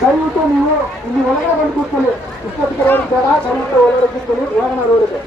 ದಯವಿಟ್ಟು ನೀವು ಇಲ್ಲಿ ಒಳಗಡೆ ಬಂದು ಕೂತ್ಕೊಳ್ಳಿ. ಇಷ್ಟೊತ್ತಿಗೆ ರೋಡ್ ಬೇಡ, ದಯವಿಟ್ಟು ಒಳಗಡೆ ಕೂತ್ಕೊಳ್ಳಿ. ಹೋಗೋಣ ರೋಡಿಗೆ.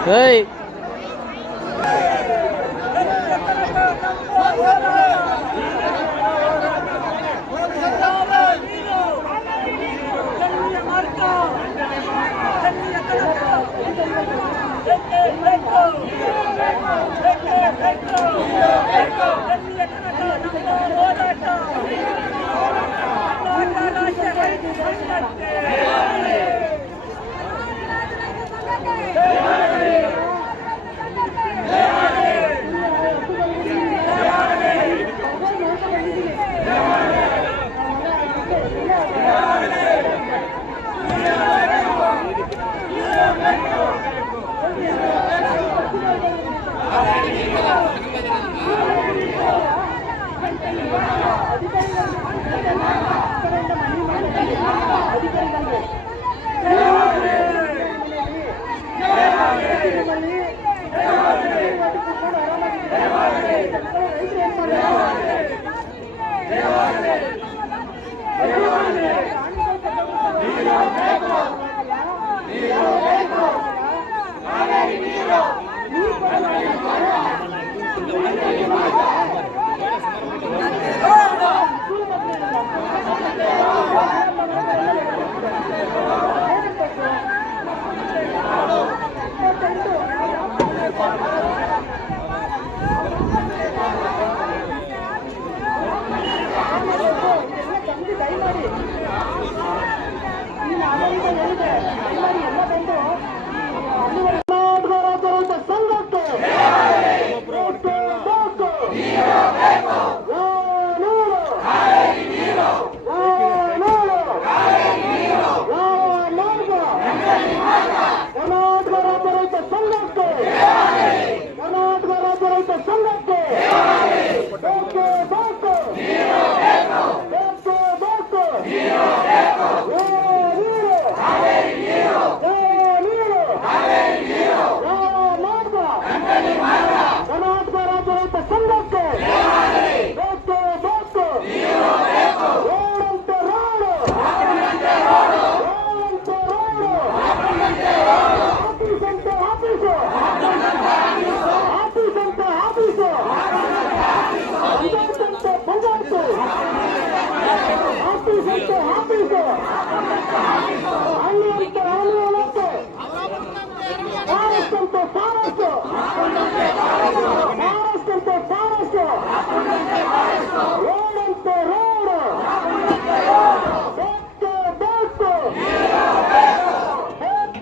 Hey.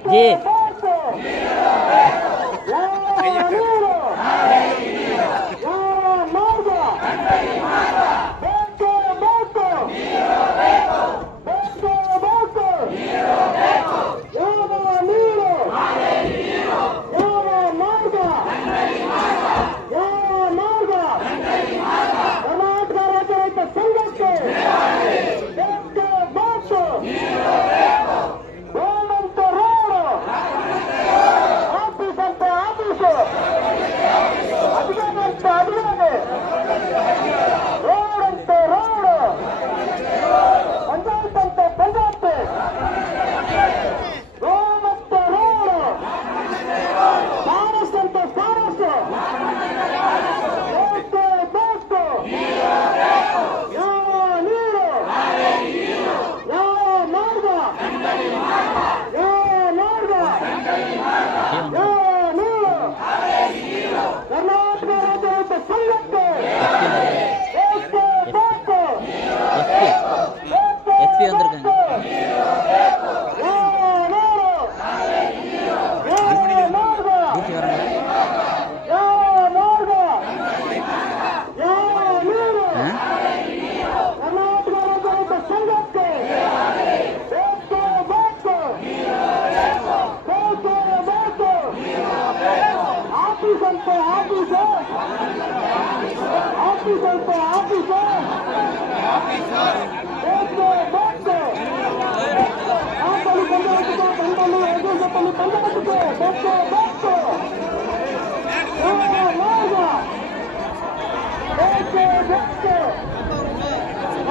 जी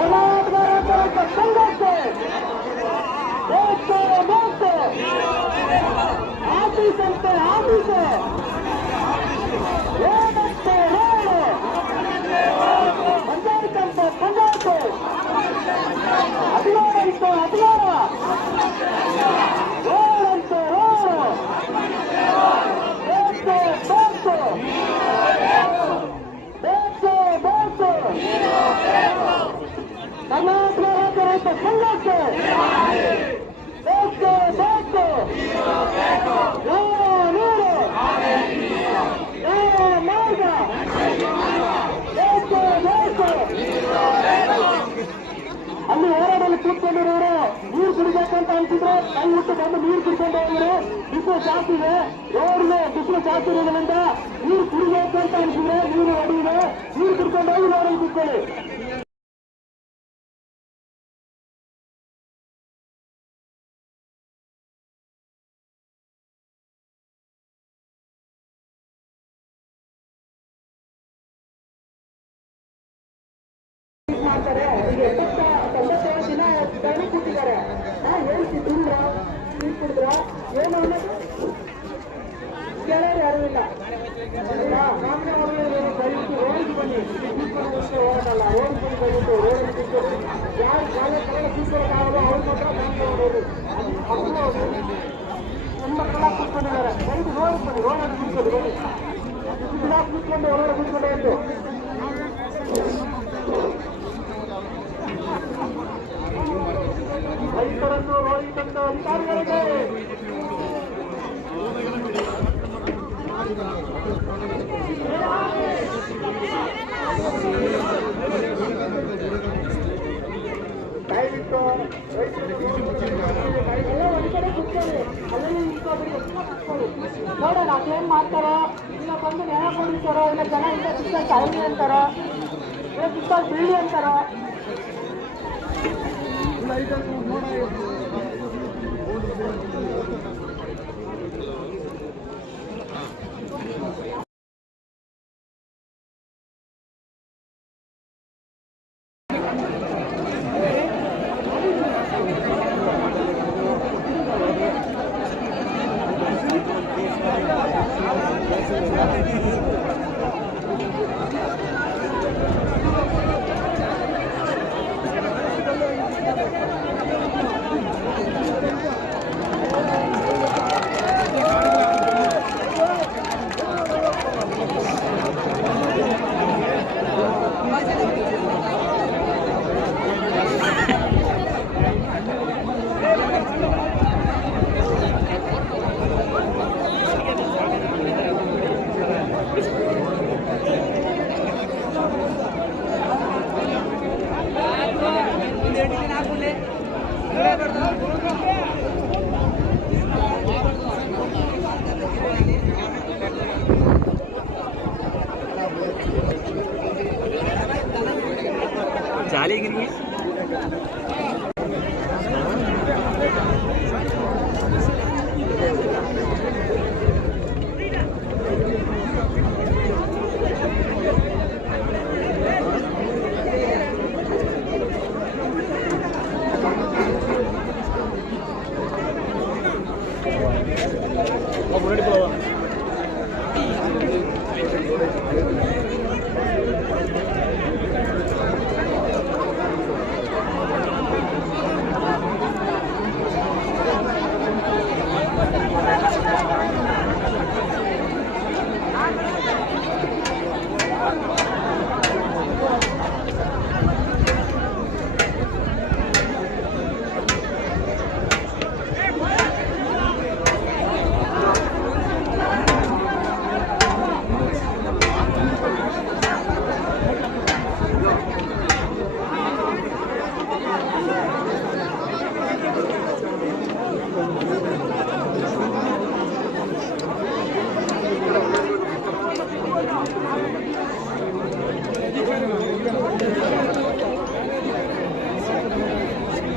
ಕರ್ನಾಟಕ ರಾಜ್ಯ ರೈತ ಸಂಘಕ್ಕೆ ರೈತ ಸಂಘಕ್ಕೆ ಬೇಕು ಬೇಕು ಯಾವ ನೀರು ಯಾವ ಮಾರ್ಗ ಬೇಕು ಬೇಕು. ಅಲ್ಲಿ ಹೋರಾಡಲು ಕೂತ್ಕೊಂಡಿರೋರು ನೀರು ಕುಡಿಬೇಕಂತ ಅನ್ಸಿದ್ರೆ ಕೈ ಬಿಟ್ಟು ಬಂದು ನೀರು ಕುಡ್ಕೊಂಡು ಹೋಗಿದ್ರು. ಬಿಸಿಲು ಜಾಸ್ತಿ ಇದೆ, ರೋಡ್ಗೆ ಬಿಸಿಲು ಜಾಸ್ತಿ ಇರೋದ್ರಿಂದ ನೀರು ಕುಡಿಬೇಕಂತ ಅನ್ಸಿದ್ರೆ ನೀರು ಹೊಡಿದೆ, ನೀರು ಕುಡ್ಕೊಂಡು ಹೋಗಿ ರೋಡಲ್ಲಿ ಕೂತ್ಕೊಳ್ಳಿ. ಮಾಡ್ತಾರೆ ಅವರಿಗೆ 90 ದಿನ ಟೈಮ್ ಕೊಟ್ಟಿದ್ದಾರೆ. ಹೇಳ್ತಿ ತಿಂದ್ರ ನೀರು ಕುಡಿದ್ರ ಏನು ಅನ್ನೋದು ಕೇಳೋರು ಯಾರು ಇಲ್ಲ. ದಯವಿಟ್ಟು ರೋಡಿಗೆ ಬನ್ನಿ, ಹೋಗಲ್ಲ ರೋಡ್ ದಯವಿಟ್ಟು ರೋಡ್ ಯಾರು ಕಾಲ ಕೂತ್ಕೊಳ್ಳೋಕ್ಕಾಗಲ್ಲ ಅವ್ರು ಮಾತ್ರ ಮಾಡ್ಕೊಂಡು ಹೆಣ್ಮಕ್ಳೆಲ್ಲ ಕೂತ್ಕೊಂಡಿದ್ದಾರೆ. ದಯವಿಟ್ಟು ರೋಡ್ ಬನ್ನಿ, ರೋಡಲ್ಲಿ ಕೂತ್ಕೊಂಡು ಬನ್ನಿ, ಕೂತ್ಕೊಂಡು ಹೊರಗಡೆ ಕೂತ್ಕೊಂಡು ಹೋಯ್ತು. ರೈತರನ್ನು ರೋಡಿ ತಂದ ಅಧಿಕಾರಿಗಳಿಗೆ ದಯವಿಟ್ಟು ರೈತರಿಗೆ ಒಂದು ಕಡೆ ಕೂತ್ಕೊಳ್ಳಿ, ಅಲ್ಲಿ ನೋಡೋಣ ಏನ್ ಮಾಡ್ತಾರೋ, ಇಲ್ಲ ಬಂದು ನ್ಯಾಯ ಕೊಡಿಸ್ತಾರೋ, ಇಲ್ಲ ಜನ ಇಲ್ಲ ಸಿಸ್ಟರ್ ತರಲಿ ಅಂತಾರೋ, ಇಲ್ಲ ಸಿಸ್ಟರ್ ಬೀಳಿ ಅಂತಾರೋ. ಜಾಲಿಗಿರಿ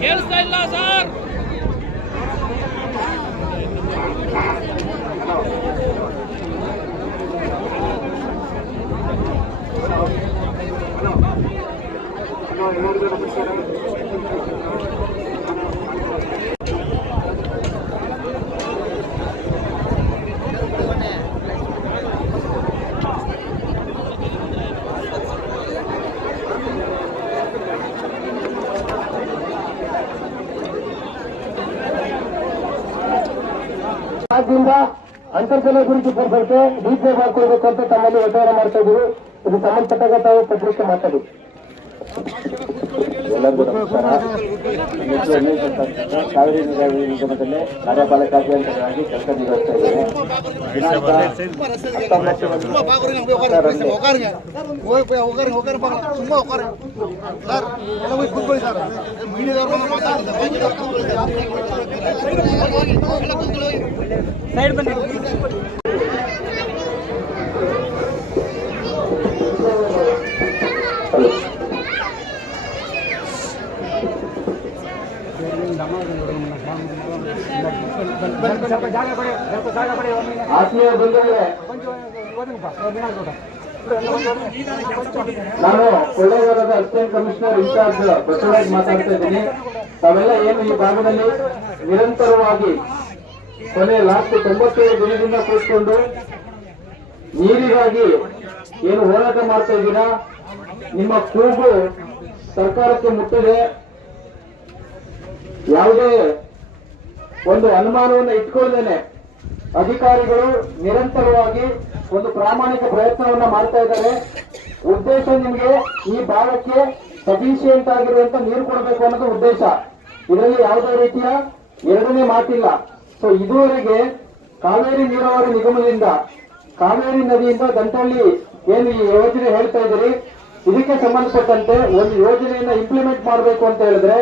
ಕೇಳಿಸ್ತಾ ಇಲ್ಲ ಸರ್. ಆದ್ದರಿಂದ ಅಂತರ್ಜಲ ಗುరించి ಪರಿಸರಕ್ಕೆ ಡಿಪಿ ಮಾಡ್ಕೊಳ್ಬೇಕು ಅಂತ ತಮ್ಮಲ್ಲಿ ಒತ್ತಾಯ ಮಾಡ್ತಾ ಇದ್ದೀವಿ. ಇದು ಸಂಬಂಧಪಟ್ಟಾಗ ತಾವು ಪತ್ರಿಕೆ ಮಾತಾಡಿ. ಎಲ್ಲರಿಗೂ ನಮಸ್ಕಾರ. ನನ್ನ ಹೆಸರು ಉಮೇಶ್ ಅಂತ. ಕಾವೇರಿ ನೀರಾವರಿ ನಿಗಮದಲ್ಲಿ ಕಾರ್ಯಪಾಲಕ ಅಭಿಯಂತರರಾಗಿ ಕೆಲಸ ನಿರ್ವಹಿಸ್ತಾ ಇದ್ದೇನೆ. ದಿನಾಂಕ 19 ಆತ್ಮೀಯ ಬಂಧುಗಳೇ, ನಾನು ಕೊಳ್ಳೇಗಾಲದ ಅಸಿಸ್ಟೆಂಟ್ ಕಮಿಷನರ್ ಇನ್ಚಾರ್ಜ್ ಬಸವರಾಜ್ ಮಾತಾಡ್ತಾ ಇದ್ದೀನಿ. ತಾವೆಲ್ಲ ಏನು ಈ ಭಾಗದಲ್ಲಿ ನಿರಂತರವಾಗಿ ಲಾಸ್ಟ್ 97 ದಿನದಿಂದ ಕೂತ್ಕೊಂಡು ನೀರಿಗಾಗಿ ಏನು ಹೋರಾಟ ಮಾಡ್ತಾ ಇದ್ದೀರಾ, ನಿಮ್ಮ ಕೂಗು ಸರ್ಕಾರಕ್ಕೆ ಮುಟ್ಟಿದೆ. ಯಾವುದೇ ಒಂದು ಅನುಮಾನವನ್ನು ಇಟ್ಕೊಳ್ಳದೇನೆ ಅಧಿಕಾರಿಗಳು ನಿರಂತರವಾಗಿ ಒಂದು ಪ್ರಾಮಾಣಿಕ ಪ್ರಯತ್ನವನ್ನ ಮಾಡ್ತಾ ಇದ್ದಾರೆ. ಉದ್ದೇಶ ನಿಮಗೆ ಈ ಭಾಗಕ್ಕೆ ಸಫಿಶಿಯಂಟ್ ಆಗಿರುವಂತ ನೀರು ಕೊಡಬೇಕು ಅನ್ನೋದು ಉದ್ದೇಶ. ಇದರಲ್ಲಿ ಯಾವುದೇ ರೀತಿಯ ಎರಡನೇ ಮಾತಿಲ್ಲ. ಸೊ ಇದುವರೆಗೆ ಕಾವೇರಿ ನೀರಾವರಿ ನಿಗಮದಿಂದ ಕಾವೇರಿ ನದಿಯಿಂದ ಗಂಟಳ್ಳಿ ಏನು ಈ ಯೋಜನೆ ಹೇಳ್ತಾ ಇದ್ದೀರಿ, ಇದಕ್ಕೆ ಸಂಬಂಧಪಟ್ಟಂತೆ ಒಂದು ಯೋಜನೆಯನ್ನ ಇಂಪ್ಲಿಮೆಂಟ್ ಮಾಡಬೇಕು ಅಂತ ಹೇಳಿದ್ರೆ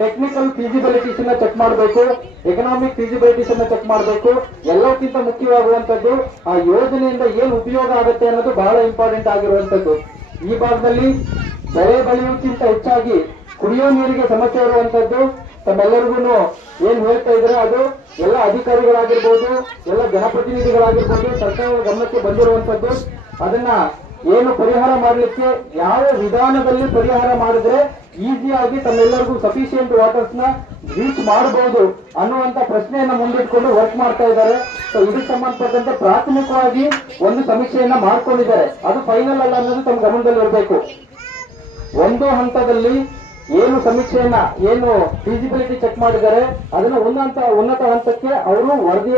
ಟೆಕ್ನಿಕಲ್ ಫೀಸಿಬಿಲಿಟೀಸ್ ಅನ್ನ ಚೆಕ್ ಮಾಡಬೇಕು, ಎಕನಾಮಿಕ್ ಫೀಸಿಬಿಲಿಟೀಸ್ ಅನ್ನ ಚೆಕ್ ಮಾಡಬೇಕು. ಎಲ್ಲಕ್ಕಿಂತ ಮುಖ್ಯವಾಗುವಂತದ್ದು ಆ ಯೋಜನೆಯಿಂದ ಏನು ಉಪಯೋಗ ಆಗುತ್ತೆ ಅನ್ನೋದು ಬಹಳ ಇಂಪಾರ್ಟೆಂಟ್ ಆಗಿರುವಂತದ್ದು. ಈ ಭಾಗದಲ್ಲಿ ಬೆಳೆ ಬೆಳೆಯುವುದಕ್ಕಿಂತ ಹೆಚ್ಚಾಗಿ ಕುಡಿಯೋ ನೀರಿಗೆ ಸಮಸ್ಯೆ ಇರುವಂತದ್ದು ತಮ್ಮೆಲ್ಲರಿಗೂ ಏನ್ ಹೇಳ್ತಾ ಇದ್ರೆ ಅದು ಎಲ್ಲ ಅಧಿಕಾರಿಗಳಾಗಿರ್ಬೋದು, ಎಲ್ಲ ಜನಪ್ರತಿನಿಧಿಗಳಾಗಿರ್ಬೋದು, ಸರ್ಕಾರದ ಗಮನಕ್ಕೆ ಬಂದಿರುವಂತದ್ದು. ಅದನ್ನ ಏನು ಪರಿಹಾರ ಮಾಡಲಿಕ್ಕೆ ಯಾವ ವಿಧಾನದಲ್ಲಿ ಪರಿಹಾರ ಮಾಡಿದ್ರೆ ಈಸಿಯಾಗಿ ತಮ್ಮೆಲ್ಲರಿಗೂ ಸಫಿಶಿಯಂಟ್ ವಾಟರ್ಸ್ ನ ರೀಚ್ ಮಾಡಬಹುದು ಅನ್ನುವಂತ ಪ್ರಶ್ನೆಯನ್ನ ಮುಂದಿಟ್ಕೊಂಡು ವರ್ಕ್ ಮಾಡ್ತಾ ಇದ್ದಾರೆ. ಸೊ ಇದಕ್ಕೆ ಸಂಬಂಧಪಟ್ಟಂತೆ ಪ್ರಾಥಮಿಕವಾಗಿ ಒಂದು ಸಮೀಕ್ಷೆಯನ್ನ ಮಾಡ್ಕೊಂಡಿದ್ದಾರೆ. ಅದು ಫೈನಲ್ ಅಲ್ಲ ಅನ್ನೋದು ತಮ್ಮ ಗಮನದಲ್ಲಿ ಇರಬೇಕು. ಒಂದು ಹಂತದಲ್ಲಿ ಏನು ಸಮೀಕ್ಷೆಯನ್ನ ಏನು ಫೀಸಿಬಿಲಿಟಿ ಚೆಕ್ ಮಾಡಿದ್ದಾರೆ ಅದನ್ನ ಉನ್ನತ ಹಂತಕ್ಕೆ ಅವರು ವರದಿ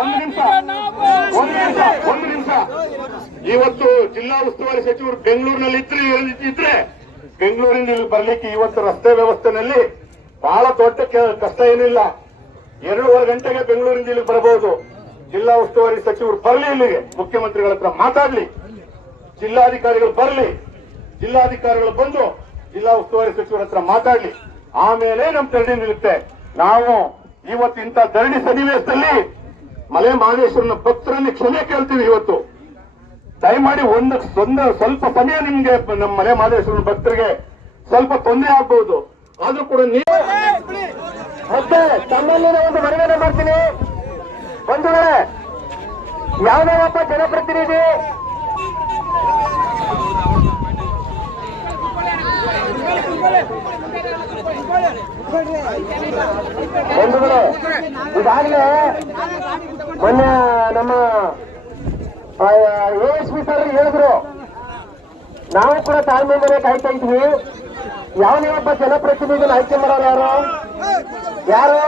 ಒಂದು ನಿಮಿಷ. ಇವತ್ತು ಜಿಲ್ಲಾ ಉಸ್ತುವಾರಿ ಸಚಿವರು ಬೆಂಗಳೂರಿನಲ್ಲಿ ಇದ್ರೆ ಬೆಂಗಳೂರಿನ ಇಲ್ಲಿ ಬರ್ಲಿಕ್ಕೆ ಇವತ್ತು ರಸ್ತೆ ವ್ಯವಸ್ಥೆನಲ್ಲಿ ಬಹಳ ದೊಡ್ಡ ಕಷ್ಟ ಏನಿಲ್ಲ. 2:30 ಗಂಟೆಗೆ ಬೆಂಗಳೂರಿನ ಇಲ್ಲಿಗೆ ಬರಬಹುದು. ಜಿಲ್ಲಾ ಉಸ್ತುವಾರಿ ಸಚಿವರು ಬರಲಿ, ಇಲ್ಲಿಗೆ ಮುಖ್ಯಮಂತ್ರಿಗಳ ಹತ್ರ ಮಾತಾಡ್ಲಿ, ಜಿಲ್ಲಾಧಿಕಾರಿಗಳು ಬರಲಿ, ಜಿಲ್ಲಾಧಿಕಾರಿಗಳು ಬಂದು ಜಿಲ್ಲಾ ಉಸ್ತುವಾರಿ ಸಚಿವರ ಹತ್ರ ಮಾತಾಡ್ಲಿ, ಆಮೇಲೆ ನಮ್ ಧರಣಿ ನಿಲ್ಲುತ್ತೆ. ನಾವು ಇವತ್ತು ಇಂಥ ಧರಣಿ ಸನ್ನಿವೇಶದಲ್ಲಿ ಮಲೆ ಮಹದೇಶ್ವರನ ಭಕ್ತರಲ್ಲಿ ಕ್ಷಮೆ ಕೇಳ್ತೀವಿ. ಇವತ್ತು ದಯಮಾಡಿ ಸ್ವಲ್ಪ ಸಮಯ ನಿಮ್ಗೆ ನಮ್ಮ ಮಲೆ ಮಹದೇಶ್ವರನ ಭಕ್ತರಿಗೆ ಸ್ವಲ್ಪ ತೊಂದರೆ ಆಗ್ಬಹುದು. ಆದ್ರೂ ಕೂಡ ನೀವು ಮತ್ತೆ ತಮ್ಮಲ್ಲಿನ ಒಂದು ಮನವಿಯನ್ನು ಮಾಡ್ತೀನಿ. ಬಂಧುಗಳೇ, ಯಾವುದೇ ಒಬ್ಬ ಜನಪ್ರತಿನಿಧಿ ಬಂಧುಗಳೇ ಈಗಾಗಲೇ ಮೊನ್ನೆ ನಮ್ಮ ASP ಸರ್ ಹೇಳಿದ್ರು, ನಾವು ಕೂಡ ತಾಳ್ಮೆಯಿಂದಲೇ ಕಾಯ್ತಾ ಇದ್ವಿ. ಯಾವುದೇ ಒಬ್ಬ ಜನಪ್ರತಿನಿಧಿನ ಆಯ್ಕೆ ಮಾಡೋರು ಯಾರು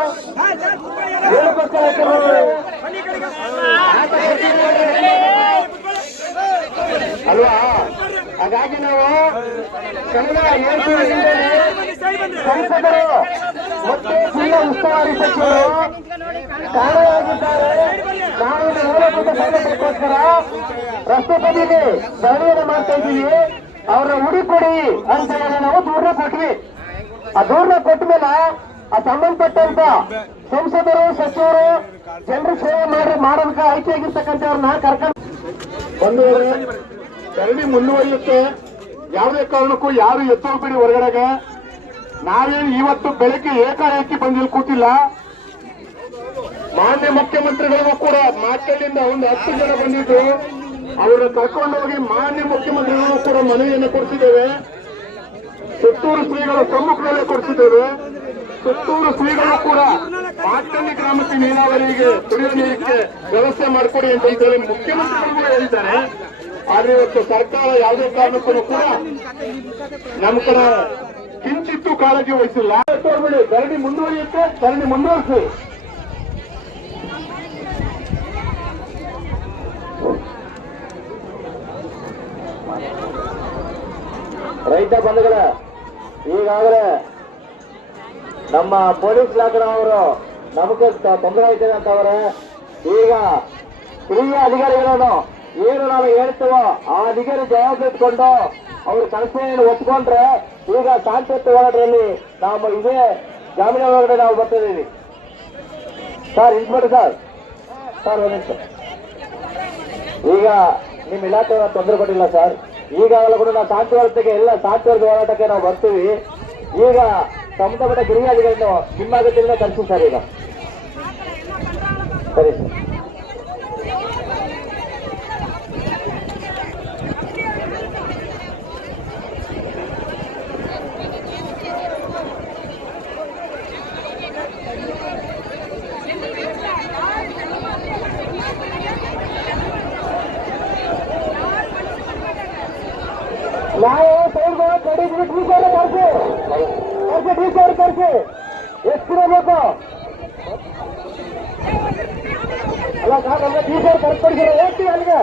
ಏನಕ್ಕೋಸ್ಕರ ಆಯ್ಕೆ ಮಾಡೋರು ಅಲ್ವಾ? ಹಾಗಾಗಿ ನಾವು ಕಳೆದ 7 ದಿನದಲ್ಲಿ ಸಂಸದರು ಮತ್ತು ಜಿಲ್ಲಾ ಉಸ್ತುವಾರಿ ಸಚಿವರು ಕಾರಣವಾಗಿದ್ದಾರೆ. ನಾವು ಮೂಲಭೂತ ಸೌಲಭ್ಯಕ್ಕೋಸ್ಕರ ರಸ್ತೆ ಬದಿಗೆ ಧರಣಿಯನ್ನು ಮಾಡ್ತಾ ಇದ್ದೀವಿ. ಅವ್ರನ್ನ ಹುಡುಕೊಡಿ ಅಂತ ಹೇಳಿ ನಾವು ದೂರ ಕೊಟ್ವಿ. ಆ ದೂರ ಕೊಟ್ಟ ಮೇಲೆ ಆ ಸಂಬಂಧಪಟ್ಟಂತ ಸಂಸದರು ಸಚಿವರು ಜನರು ಸೇವೆ ಮಾಡೋದಕ್ಕೆ ಆಯ್ಕೆಯಾಗಿರ್ತಕ್ಕಂಥವ್ರನ್ನ ಕರ್ಕೊಂಡು ಧರಣಿ ಮುಂದುವರಿಯುತ್ತೆ. ಯಾವುದೇ ಕಾರಣಕ್ಕೂ ಯಾರು ಎತ್ತೋಗ್ಬೇಡಿ ಹೊರಗಡೆಗೆ. ನಾವೇನು ಇವತ್ತು ಬೆಳಗ್ಗೆ ಏಕಾಏಕಿ ಬಂದಿಲ್ಲಿ ಕೂತಿಲ್ಲ. ಮಾನ್ಯ ಮುಖ್ಯಮಂತ್ರಿಗಳಿಗೂ ಕೂಡ ಮಾರ್ಕೆಟ್ನಿಂದ ಒಂದು 10 ಜನ ಬಂದಿದ್ರು. ಅವರನ್ನ ಕರ್ಕೊಂಡೋಗಿ ಮಾನ್ಯ ಮುಖ್ಯಮಂತ್ರಿಗಳಿಗೂ ಕೂಡ ಮನವಿಯನ್ನು ಕೊಡಿಸಿದ್ದೇವೆ. ಸುತ್ತೂರು ಶ್ರೀಗಳ ಸಮ್ಮುಖದಲ್ಲೇ ಕೊಡಿಸಿದ್ದೇವೆ. ಸುತ್ತೂರು ಶ್ರೀಗಳು ಕೂಡ ಮಾರ್ಕಳ್ಳಿ ಗ್ರಾಮಕ್ಕೆ ನೀರಾವರಿಗೆ ಕುಡಿಯುವ ನೀರಿಗೆ ವ್ಯವಸ್ಥೆ ಮಾಡಿಕೊಡಿ ಅಂತ ಹೇಳಿ ಮುಖ್ಯಮಂತ್ರಿಗಳಿಗೂ ಹೇಳಿದ್ದಾರೆ. ಆದ್ರೆ ಇವತ್ತು ಸರ್ಕಾರ ಯಾವುದೇ ಕಾರಣಕ್ಕೂ ಕೂಡ ನಮ್ಮ ಕಡೆ ಕಿಂಚಿತ್ತೂ ಕಾಳಜಿ ವಹಿಸಿಲ್ಲ. ಧರಣಿ ಮುಂದುವರಿಯುತ್ತೆ, ಧರಣಿ ಮುಂದುವರಿಸಿ. ರೈತ ಬಂಧುಗಳ, ಈಗಾಗಲೇ ನಮ್ಮ ಪೊಲೀಸ್ ಇಲಾಖೆಯವರು ನಮಗೆ ತೊಂದರೆ ಆಯ್ತದೆ ಅಂತವ್ರೆ. ಈಗ ಹಿರಿಯ ಅಧಿಕಾರಿಗಳನ್ನು ಏನು ನಾವು ಹೇಳ್ತೇವೋ ಆ ಅಧಿಕಾರಿ ಜವಾಬ್ದಾರಿ ಇಟ್ಕೊಂಡು ಅವ್ರ ಕಲ್ಪನೆಯನ್ನು ಒಪ್ಕೊಂಡ್ರೆ ಈಗ ಶಾಂತಿಯುತ ಹೋರಾಟದಲ್ಲಿ ನಾವು ಇದೇ ಗ್ರಾಮೀಣ ಒಳಗಡೆ ನಾವು ಬರ್ತಿದ್ದೀವಿ. ಸರ್ ಇನ್ಸ್ಪೆಕ್ಟರ್ ಸರ್ ಒಂದು ನಿಮಿಷ. ಈಗ ನಿಮ್ಮ ಇಲಾಖೆ ತೊಂದರೆ ಕೊಟ್ಟಿಲ್ಲ ಸರ್. ಈಗಾಗಲೂ ಕೂಡ ನಾವು ಶಾಂತಿ ವ್ಯವಸ್ಥೆಗೆ ಎಲ್ಲ ಶಾಂತಿ ಹೋರಾಟಕ್ಕೆ ನಾವು ಬರ್ತೀವಿ. ಈಗ ಸಂಬಂಧಪಟ್ಟ ಗಿರಿಯಾದಿಗಳನ್ನು ನಿಮ್ಮ ಅಗತ್ಯದಿಂದ ಕಳಿಸಿ ಸರ್. ಈಗ ಸರಿ ಸರ್. ನಾವು ಸೈಡ್ ಕರ್ಸಿ ಎಷ್ಟಿರಬೇಕು ಅಲ್ಲ ಸರ್. ನಮಗೆ ಟಿ ಶರ್ಟ್ ಕರ್ಸ್ಕೊಡ್ತೀವಿ, ಹೋಗ್ತೀವಿ ಅಲ್ಲಿಗೆ.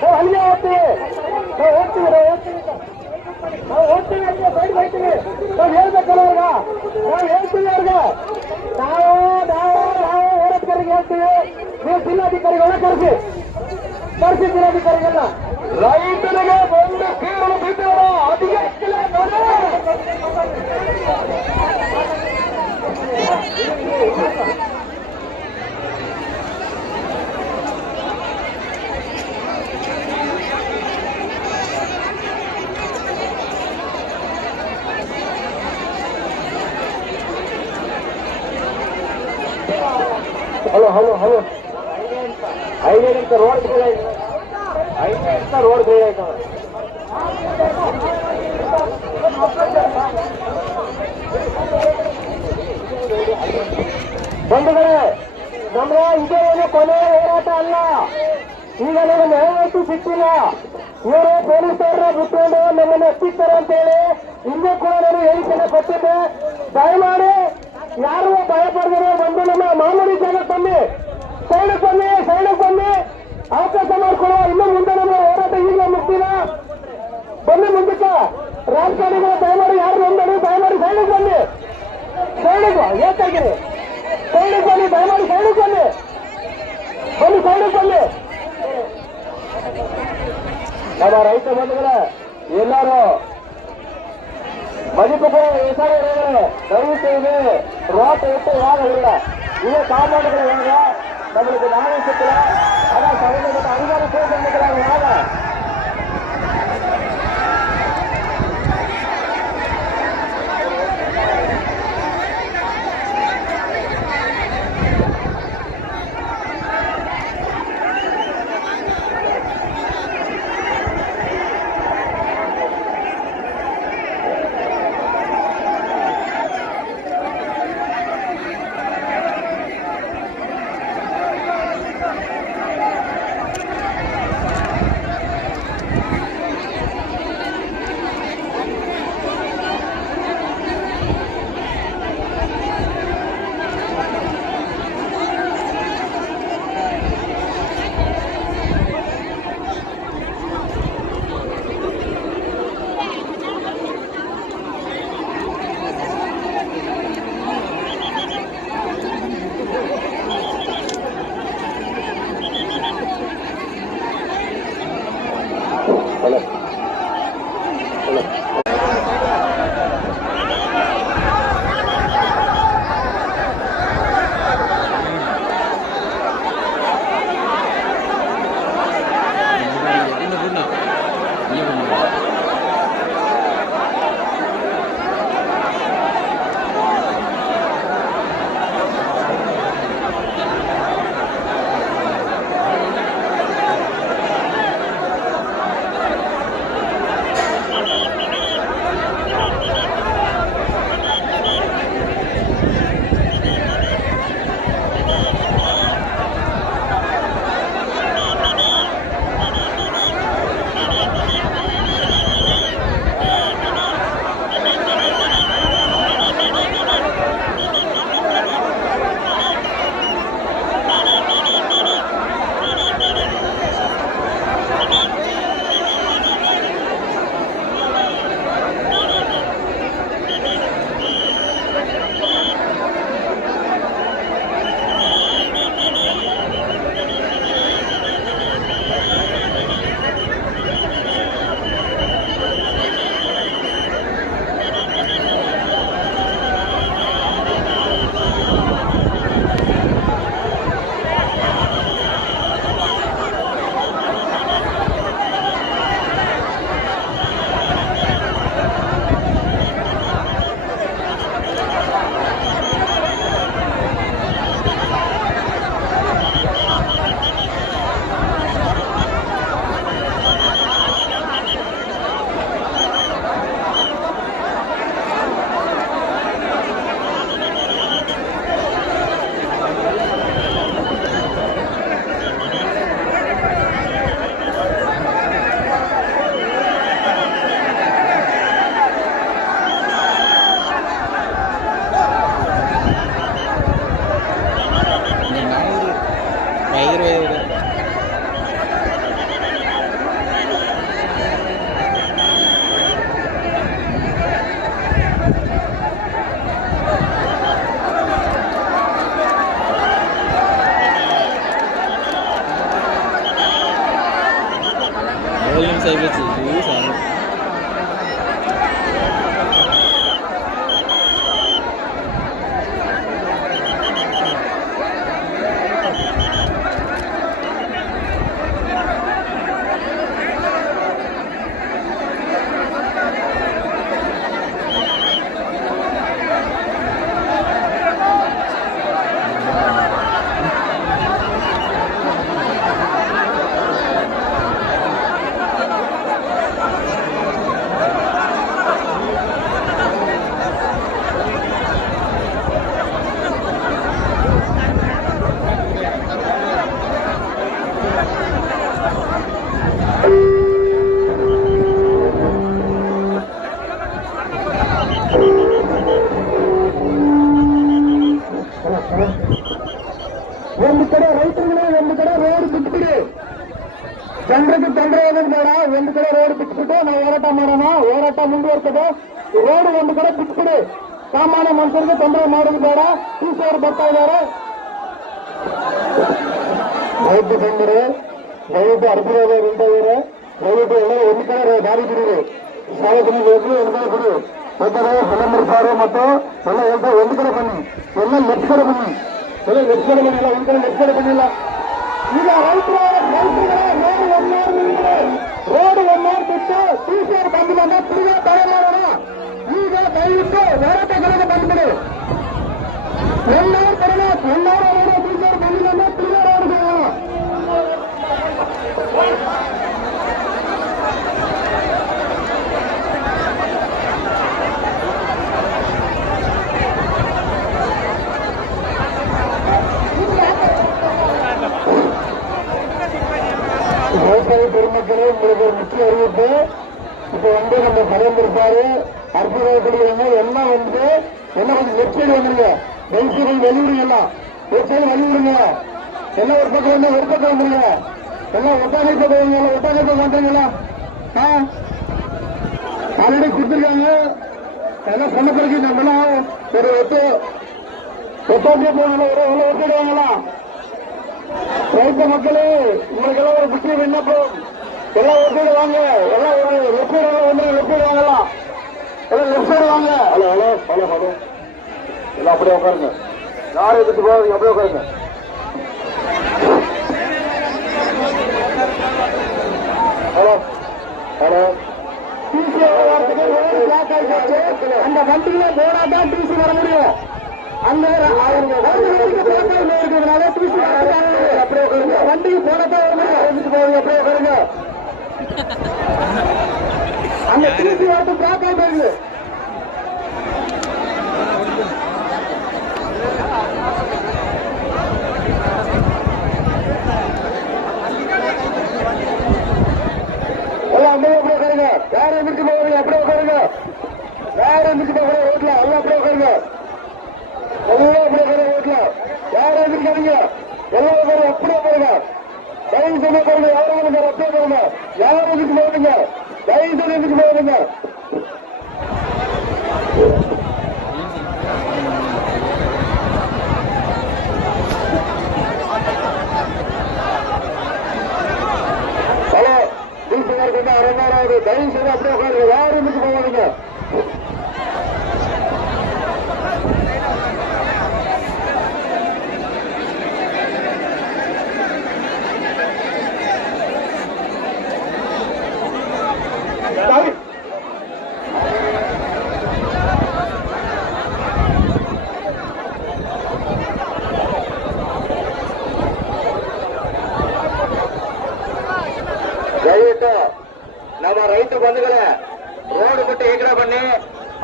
ನಾವು ಅಲ್ಲಿಗೆ ಹೋಗ್ತೀವಿ, ನಾವು ಹೋಗ್ತೀವಿ ಅಲ್ಲಿಗೆ ಸೈಡ್ ಹೋಗ್ತೀವಿ. ನಾವು ಹೇಳ್ಬೇಕಲ್ಲ ಅವ್ರಿಗೆ, ನಾವು ಹೇಳ್ತೀವಿ ಅವ್ರಿಗೆ. ನಾವು ಹೋರಾಟಗಾರರಿಗೆ ಹೇಳ್ತೀವಿ, ನೀವು ಜಿಲ್ಲಾಧಿಕಾರಿಗಳನ್ನ ಕರ್ಸಿ ಜಿಲ್ಲಾಧಿಕಾರಿಗಳನ್ನ. ರೈತರಿಗೆ ಒಂದು ಕೀರಲು ಬಿದ್ದೋಣ ಅಧಿಕಾರಿಗಳ ಹಲೋ 5 ನಿಮಿಷ ರೋಡ್ ಕ್ಲಿಯರ್ ಆಯ್ತು. 5 ನಿಮಿಷ ರೋಡ್ ಕ್ಲಿಯರ್ ಆಯ್ತು. ಬಂಧುಗಳೇ, ನಮ್ಮ ಇದೇ ಏನು ಕೊನೆಯ ಹೋರಾಟ ಅಲ್ಲ. ಈಗ ನಮಗೆ ನ್ಯಾಯವಂತೂ ಸಿಕ್ಕಿಲ್ಲ. ಇವರು ಪೊಲೀಸರನ್ನ ಬಿಟ್ಕೊಂಡು ನಮ್ಮನ್ನು ಹತ್ತಿಸ್ತಾರೆ ಅಂತ ಹೇಳಿ ಹಿಂದೆ ಕೂಡ ನಾನು ಹೇಳಿಕೆಯನ್ನು ಕೊಟ್ಟಿದ್ದೆ. ದಯಮಾಡಿ ಯಾರು ಭಯ ಪಡೆದರೆ ಬಂದು ನಮ್ಮ ಮಾಮೂಲಿ ಜಾಗಕ್ಕೆ ಬನ್ನಿ, ಸೈಡಕ್ಕೆ ಬನ್ನಿ, ಅವಕಾಶ ಮಾಡಿಕೊಡುವ. ಇನ್ನು ಮುಂದೆ ನಮ್ಮ ಹೋರಾಟ ಈಗ ಮುಗ್ದಿಲ್ಲ. ಬನ್ನಿ ಮುಂದಕ್ಕೆ. ರಾಜಕಾರಣಿಗಳು ದಯಮಾಡಿ ಯಾರು ಬಂದರು, ದಯಮಾಡಿ ಸೈಡಿಗೆ ಬನ್ನಿ. ಸೈಡಿಗೆ ಏಕಾಗಿರಿ, ಸೈಡಿಗೆ ಬನ್ನಿ, ದಯಮಾಡಿ ಸೈಡಿಗೆ ಬನ್ನಿ, ಸೈಡಿಗೆ ಬನ್ನಿ. ನಮ್ಮ ರೈತ ಬಂಧುಗಳ ಎಲ್ಲರೂ ಮಜಿಪುರ ಹೆಸರು ದಯವಿಟ್ಟು ಇದೆ ರೋಟ ಇಟ್ಟು ಯಾರಿಲ್ಲ. ಇದೇ ಕಾರಣಗಳು ಇವಾಗ ನಮಗೆ ನಾವೇ ಸಿಕ್ಕಿಲ್ಲ. ಅದ ಸಂಬಂಧಪಟ್ಟ ಅಧಿಕಾರಿ ಸೇರಿಸಲಾಗ ಯಾವಾಗ ಒಂದು ಕಡೆ ರೈತರುಗಳು, ಒಂದು ಕಡೆ ರೋಡ್ ಬಿಟ್ಬಿಡಿ. ಜನರಿಗೆ ತೊಂದರೆ ಆಗೋದು ಬೇಡ. ಒಂದು ಕಡೆ ರೋಡ್ ಬಿಟ್ಬಿಟ್ಟು ನಾವು ಹೋರಾಟ ಮಾಡೋಣ. ಹೋರಾಟ ಮುಂದುವರ್ತದೆ. ರೋಡ್ ಒಂದು ಕಡೆ ಬಿಟ್ಬಿಡಿ. ಸಾಮಾನ್ಯ ಮನುಷ್ಯರಿಗೆ ತೊಂದರೆ ಮಾಡೋದು ಬೇಡ. ಟೀಚರ್ ಬರ್ತಾ ಇದ್ದಾರೆ. ದಯವಿಟ್ಟು ಬಂದರೆ ದಯವಿಟ್ಟು ಅರ್ಬಿರೋದು ನಿಂತ ಇದ್ದಾರೆ. ದಯವಿಟ್ಟು ಎಲ್ಲ ಒಂದು ಕಡೆ ದಾರಿ ಬಿಡಿರಿ. ಸಾರ್ವಜನಿಕ ಹೋಗಿ ಒಂದು ಕಡೆ ಬಿಡಿ. ಒಂದರೆ ಹೊಲಂಬರ್ ಸಾರು ಮತ್ತು ಎಲ್ಲ ಹೇಳ್ತಾ ಒಂದು ಕಡೆ ಬನ್ನಿ. ಎಲ್ಲ ಲೆಫ್ಟ್ ಕಡೆ ಬನ್ನಿ. ಎಲ್ಲ ಲೆಫ್ಟ್ ಕಡೆ ಬನ್ನಿಲ್ಲ. ಒಂದು ಕಡೆ ಲೆಫ್ಟ್ ಕಡೆ ಬನ್ನಿಲ್ಲ. ಈಗ ರೋಡ್ ಒನ್ನಾರು ಬಿಟ್ಟು ಟೀಚರ್ ಬಂದಿಲ್ಲ. ತಿರುಗಾ ತಡೆ ಮಾಡೋಣ. ಈಗ ದಯವಿಟ್ಟು ಹೋರಾಟಗಳಿಗೆ ಬಂದ್ಬಿಡಿ. ಎಲ್ಲರೂ ಕಡೆ ಎಲ್ಲರೂ ಟೀಚರ್ ಬಂದಿಲ್ಲ. ತಿರುಗಾ ರೋಡ್ಗೆ விவசாய பெருமக்களே, உங்களுக்கு ஒரு முக்கிய அறிவிப்பு. இப்ப நம்ம பலம் இருப்பாரு அற்புதப்படுவீங்க எல்லாம் என்ன கொஞ்சம் லெப்ட் சைடு வந்துருங்க. ரைட் சைடு வெளிவிடுங்க. எல்லாம் லெப்ட் சைடு வெளிவிடுங்க. எல்லாம் ஒரு பக்கம் வந்து ஒரு பக்கம் வந்துருங்க. எல்லாம் ஒட்டாணைப்பு போவீங்க. ஒட்டாணைப்பு பண்றீங்களா? ஆல்ரெடி கொடுத்துருக்காங்க. எல்லாம் சொன்ன பிறகு நம்மளாம் ஒரு ஒட்டாண்டியே போவாங்களா? ஒரு ஒட்டிடுவாங்களா? ரைத்த மக்களே, உங்களுக்கெல்லாம் ஒரு முக்கிய விண்ணப்பம். எல்லாம் ஒப்பீடு வாங்க. எல்லாம் ஒரு லெப்ட் வந்து லெப்ட் வாங்கலாம். எல்லாம் லெப்ட் வாங்க. ஹலோ ஹலோ ஹலோ ஹலோ எல்லாம் அப்படியே உட்காருங்க. யாரும் எதிர்த்து போகாதீங்க. அப்படியே உட்காருங்க. ஹலோ ஹலோ அந்த வண்டியில போனாதான் டிசி வர முடியும். அந்த இருக்கிறதுனால டிசி அப்படியே உட்காருங்க. வண்டிக்கு போனதான் எதிர்த்து போவீங்க. அப்படியே உட்காருங்க. அந்த டிசி வரது பிளாக் ஆகி போயிருக்கு. எல்லாம் அப்படியே அப்படியே உட்காருங்க. வேற எதிர்த்து போவீங்க. அப்படியே உட்காருங்க. வேற எதிர்த்து போகிற ரோட்ல எல்லாம் அப்படியே உட்காருங்க. எல்லாம் அப்படியே உட்கார ரோட்ல வேற எதிர்க்காதீங்க. எல்லாம் உட்காரு. அப்படியே உட்காருங்க. தயவு செய்து பாருங்க. யாரும் அப்படியே பாருங்க. யாரும் எதுக்கு போவீங்க? தயவு செய்து எதுக்கு போவீங்க? ஹலோ டிசிஆருக்கு வந்து 6,000 தயவு செய்து அப்படியே உட்காருங்க. யாரும் எதுக்கு போவாதீங்க? ದಯವಿಟ್ಟು ನಮ್ಮ ರೈತ ಬಂಧುಗಳೇ, ರೋಡ್ ಬಿಟ್ಟು ಈ ಕಡೆ ಬನ್ನಿ.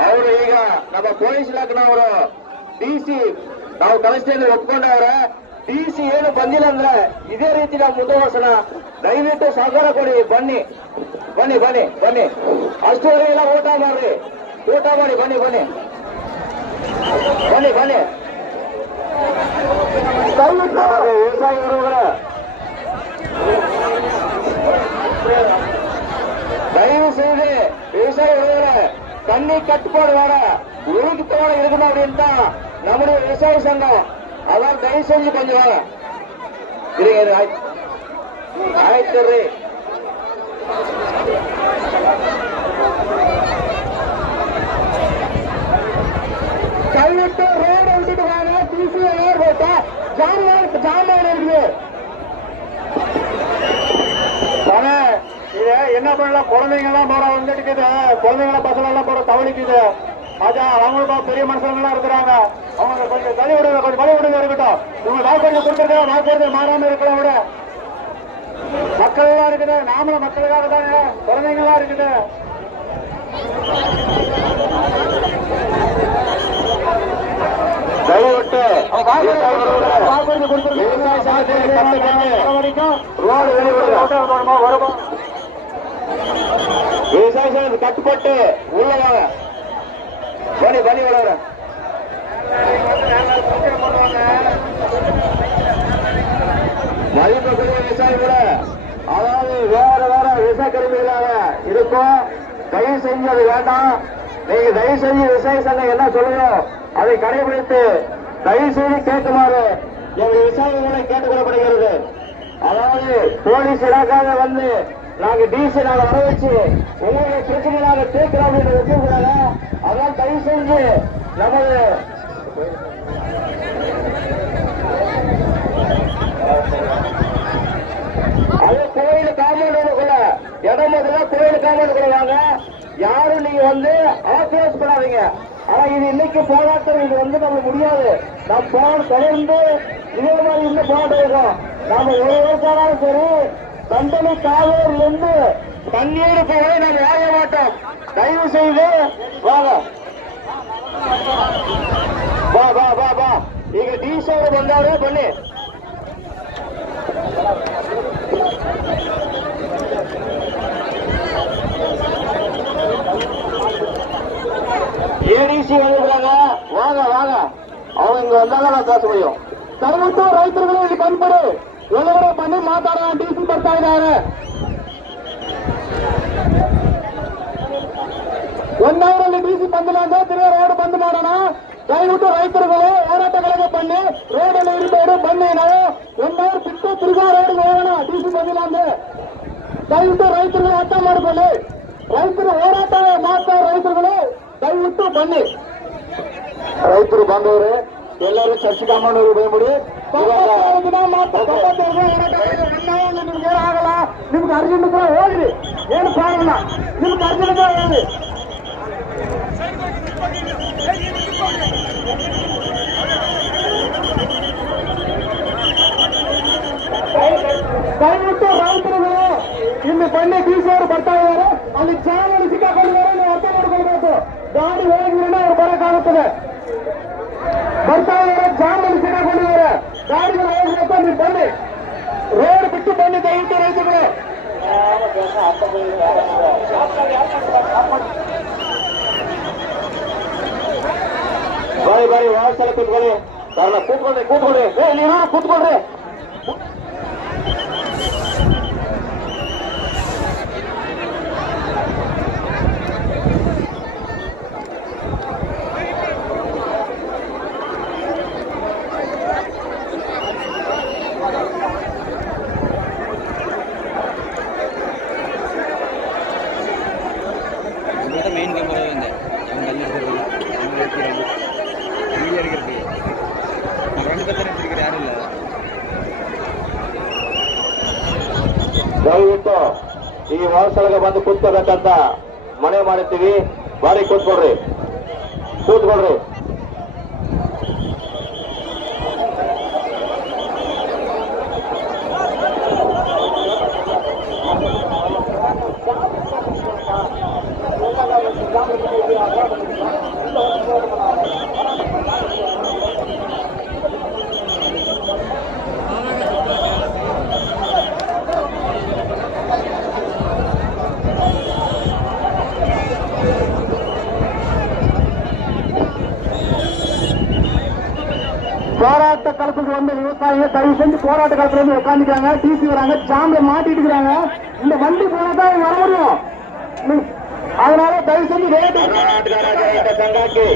ಅವರು ಈಗ ನಮ್ಮ ಪೊಲೀಸ್ ಇಲಾಖೆನವರು ಡಿಸಿ ನಾವು ಕಳಿಸ್ತೇನೆ ಒಪ್ಕೊಂಡವ್ರೆ. ಡಿಸಿ ಏನು ಬಂದಿಲ್ಲ ಅಂದ್ರೆ ಇದೇ ರೀತಿ ನಾವು ಮುಂದುವರ್ಸೋಣ. ದಯವಿಟ್ಟು ಸಹಕಾರ ಕೊಡಿ. ಬನ್ನಿ ಬನ್ನಿ ಬನ್ನಿ ಬನ್ನಿ. ಅಷ್ಟುವರೆಗೆಲ್ಲ ಊಟ ಮಾಡ್ರಿ. ಊಟ ಮಾಡಿ ಬನ್ನಿ ಬನ್ನಿ ಬನ್ನಿ ಬನ್ನಿ. ವ್ಯವಸಾಯಿಗಳು தயவு செய்து விவசாய தண்ணி கட்டுப்பாடு வேற ஒழுக்கத்தோட இருக்கணும் அப்படின்னு தான் நம்முடைய விவசாய சங்கம். அதான் தயவு செஞ்சு கொஞ்சம் வாங்க. ஆயிரத்தி கைவிட்டு ரோடு விட்டுட்டு வாங்க. டிசி ஏர் போட்டா ஜாமான் இருக்குது. இத என்ன பண்ணலாம்? குழந்தைங்க எல்லாம் போற வந்துட்டு குழந்தைங்கள பசங்க எல்லாம் போற தவளிக்குது. ஆச்சா அவங்களுக்கும் பெரிய மனுஷங்களாம் இருக்கிறாங்க. அவங்க கொஞ்சம் தள்ளி விடுங்க. கொஞ்சம் பழி விடுங்க. இருக்கட்டும். இவங்க வாக்குறுதி கொடுத்துருக்க வாக்குறுதி மாறாம இருக்கலாம். விட மக்கள் எல்லாம் இருக்குது. நாமளும் மக்களுக்காக தானே. குழந்தைங்க எல்லாம் இருக்குது. தயவுட்டு வாக்குறுதி கொடுத்துருக்க ரோடு வருமா விவசாய கட்டுப்பட்டு உள்ள வாங்க. இருக்கும். தயவு செஞ்சு அது வேண்டாம். நீங்க தயவு செஞ்சு விவசாய சங்கம் என்ன சொல்லுங்க அதை கடைபிடித்து தயவு செய்து கேட்குமாறு எங்கள் விவசாயிகளை கேட்டுக்கொள்ளப்படுகிறது. அதாவது போலீஸ் இலாக்காக வந்து நாங்க டிசி நாங்க வர வச்சு உங்களுடைய பிரச்சனை நாங்க கேட்கிறோம் என்று ஒப்புக்கிறாங்க. அதான் தயவு செஞ்சு நமது அது கோயில் காம்பவுண்டுக்குள்ள இடம் முதல்ல கோயில் காம்பவுண்டுக்குள்ள வாங்க. யாரும் நீங்க வந்து ஆக்ரோஷ் பண்ணாதீங்க. ஆனா இது இன்னைக்கு போராட்டம் இது வந்து நம்ம முடியாது. நாம் தொடர்ந்து இதே மாதிரி இன்னும் போராட்டம் இருக்கும். நாம ஒரு வருஷம் சரி தண்டனை காவேரில் இருந்து தண்ணீருக்கு போய் நாம் வாங்க மாட்டோம். தயவு செய்து வாங்க. வா வா வா வா ಈಗ ಡಿಸೋರು ಬಂದವ್ರೆ ಬನ್ನಿ. ஏடிசி வந்துருக்காங்க. வாங்க வாங்க. அவங்க இங்க வந்தாங்க நான் பேச முடியும். ದಯವಿಟ್ಟು ರೈತರುಗಳು ಇಲ್ಲಿ ಬಂದ್ಬಿಡಿ. ಒಳಗಡೆ ಬನ್ನಿ ಮಾತಾಡೋಣ. ಡಿಸಿ ಬರ್ತಾ ಇದ್ದಾರೆ. 1 ಅವರಲ್ಲಿ ಡಿಸಿ ಬಂದಿಲ್ಲ ಅಂದ್ರೆ ತಿರುಗಿ ರೋಡ್ ಬಂದ್ ಮಾಡೋಣ. ದಯವಿಟ್ಟು ರೈತರುಗಳು ಹೋರಾಟಗಳಿಗೆ ಬನ್ನಿ. ರೋಡಲ್ಲಿ ಇರಬೇಡಿ. ಬನ್ನಿ ನಾವು 1 ಅವರ್ ಬಿಟ್ಟು ತಿರುಗಾ ರೋಡ್ಗೆ ಹೋಗೋಣ. ಡಿಸಿ ಬಂದಿಲ್ಲ ಅಂದ್ರೆ ದಯವಿಟ್ಟು ರೈತರುಗಳು ಅರ್ಥ ಮಾಡಿಕೊಳ್ಳಿ. ರೈತರು ಹೋರಾಟ ಮಾಡ್ತಾರೆ. ರೈತರುಗಳು ದಯವಿಟ್ಟು ಬನ್ನಿ. ರೈತರು ಬಂದವ್ರೆ ಎಲ್ಲರೂ ಚರ್ಚೆ ಕಾಮಣ್ಣವರು ಬೇಬಿಡಿ. ನಿಮ್ಗೆ ಆಗಲ್ಲ. ನಿಮ್ಗೆ ಅರ್ಜೆಂಟ್ ಕೂಡ ಹೋಗ್ರಿ. ಏನು ಪ್ರಾಬ್ಲಮ್ ನಿಮ್ಗೆ ಅರ್ಜೆಂಟ್ ಕೂಡ ಹೋಗ್ರಿ. ದಯವಿಟ್ಟು ರೈತರುಗಳು ಇಲ್ಲಿ ಬನ್ನಿ. ಡಿಸಿ ಅವರು ಬರ್ತಾ ಇದ್ದಾರೆ. ಅಲ್ಲಿ ಜಾಮಲ್ಲಿ ಸಿಕ್ಕಾಕೊಂಡಿದ್ದಾರೆ. ನೀವು ಅರ್ಥ ಮಾಡ್ಕೊಳ್ಬೇಕು. ಗಾಡಿ ಹೋಗಿದ್ರೆ ಅವ್ರು ಬರಕ್ಕಾಗುತ್ತದೆ. ಬರ್ತಾ ಇದ್ದಾರೆ. ಜಾಮಲ್ಲಿ ಸಿಕ್ಕಾಕೊಂಡಿದ್ದಾರೆ. ಗಾಡಿಗಳು ಹೋಗ್ಬೇಕು. ನೀವು ಬನ್ನಿ. ರೋಡ್ ಬಿಟ್ಟು ಬನ್ನಿ ದಯವಿಟ್ಟು ರೈತರುಗಳು. ಬಾರಿ ಬಾರಿ ವಾಸಲ ಕೂತ್ಕೊಳ್ಳಿ. ಕಾರಣ ಕೂತ್ಕೊಳ್ರಿ ಕೂತ್ಕೊಳ್ರಿ. ನೀವು ಕೂತ್ಕೊಳ್ರಿ. మెయిన్ కెమెరా ఉంది. ದಯವಿಟ್ಟು ಈ ವಾಸಗಳಿಗೆ ಬಂದು ಕೂತ್ಕೋಬೇಕಂತ ಮನೆ ಮಾಡಿರ್ತೀವಿ. ಬಾರಿ ಕೂತ್ಕೊಳ್ರಿ ಕೂತ್ಕೊಳ್ರಿ. போராட்ட களத்துக்கு வந்து விவசாயிங்க தயவு செஞ்சு போராட்ட களத்துல வந்து உட்காந்துக்கிறாங்க. டிசி வராங்க. ஜாம்ல மாட்டிட்டு இருக்கிறாங்க. இந்த வண்டி போனாதான் வர முடியும். அதனால தயவு செஞ்சு ரேட்டு ಸಂಘಕ್ಕೆ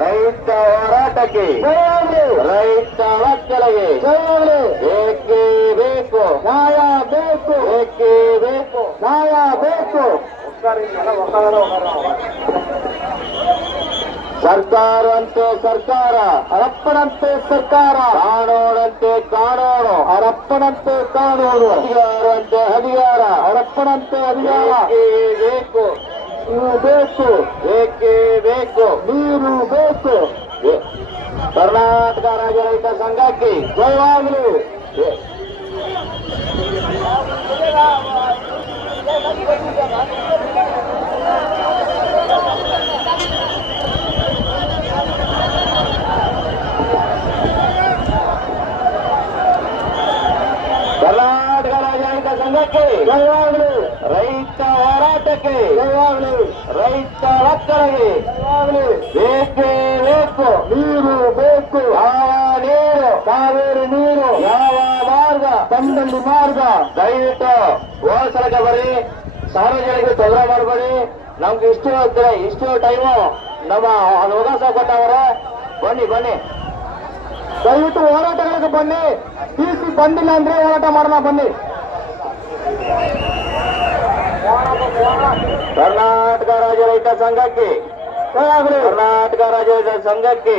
ರೈತ ಹೋರಾಟಕ್ಕೆ ರೈತ ಒಕ್ಕಲಿಗೆ ಬೇಕೇ ಬೇಕು. ನ್ಯಾಯ ಬೇಕು. ಬೇಕೇ ಬೇಕು. ನ್ಯಾಯ ಬೇಕು. ಸರ್ಕಾರ ಅಂತೆ ಸರ್ಕಾರ, ಅರಪ್ಪನಂತೆ ಸರ್ಕಾರ, ಕಾನೂನಂತೆ ಕಾನೂನು, ಅರಪ್ಪನಂತೆ ಕಾನೂನು, ಅಧಿಕಾರ ಅಂತೆ ಅಧಿಕಾರ, ಅರಪ್ಪನಂತೆ ಅಧಿಕಾರ. ಬೇಕು ನೀವು ಬೇಕು. ಬೇಕೇ ಬೇಕು. ನೀರು ಬೇಕು. ಕರ್ನಾಟಕ ರಾಜ್ಯ ರೈತ ಸಂಘಕ್ಕೆ ಜಯವಾಗಲಿ. ಕರ್ನಾಟಕ ರಾಜ್ಯ ರೈತ ಸಂಘಕ್ಕೆ ಜಯವಾಗಲಿ. ರೈತ ಹೋರಾಟಕ್ಕೆ ಜಯವಾಗಲಿ. ರೈತ ಒಕ್ಕಲಿಗೆ ಜಯವಾಗಲಿ. ಬೇಕೇ ಬೇಕು. ನೀರು ಬೇಕು. ಯಾವ ನೀರು? ಕಾವೇರಿ ನೀರು. ಯಾವ ಮಾರ್ಗ? ಬಂದಲ್ಲಿ ಮಾರ್ಗ. ದಯವಿಟ್ಟು ಹೋದ ಸ್ಥಳಕ್ಕೆ ಬರ್ರಿ, ಸಾರ್ವಜನಿಕರು ತೊಂದರೆ ಮಾಡಬೇಡಿ. ನಮ್ಗೆ ಇಷ್ಟು ಟೈಮು ನಮ್ಮ ಅವಕಾಶ ಕೊಟ್ಟವರೆ. ಬನ್ನಿ ದಯವಿಟ್ಟು ಹೋರಾಟಗಳಿಗೆ ಬನ್ನಿ. ಟಿಸಿ ಬಂದಿಲ್ಲ ಅಂದ್ರೆ ಹೋರಾಟ ಮಾಡೋಣ ಬನ್ನಿ. ಕರ್ನಾಟಕ ರಾಜ್ಯ ರೈತ ಸಂಘಕ್ಕೆ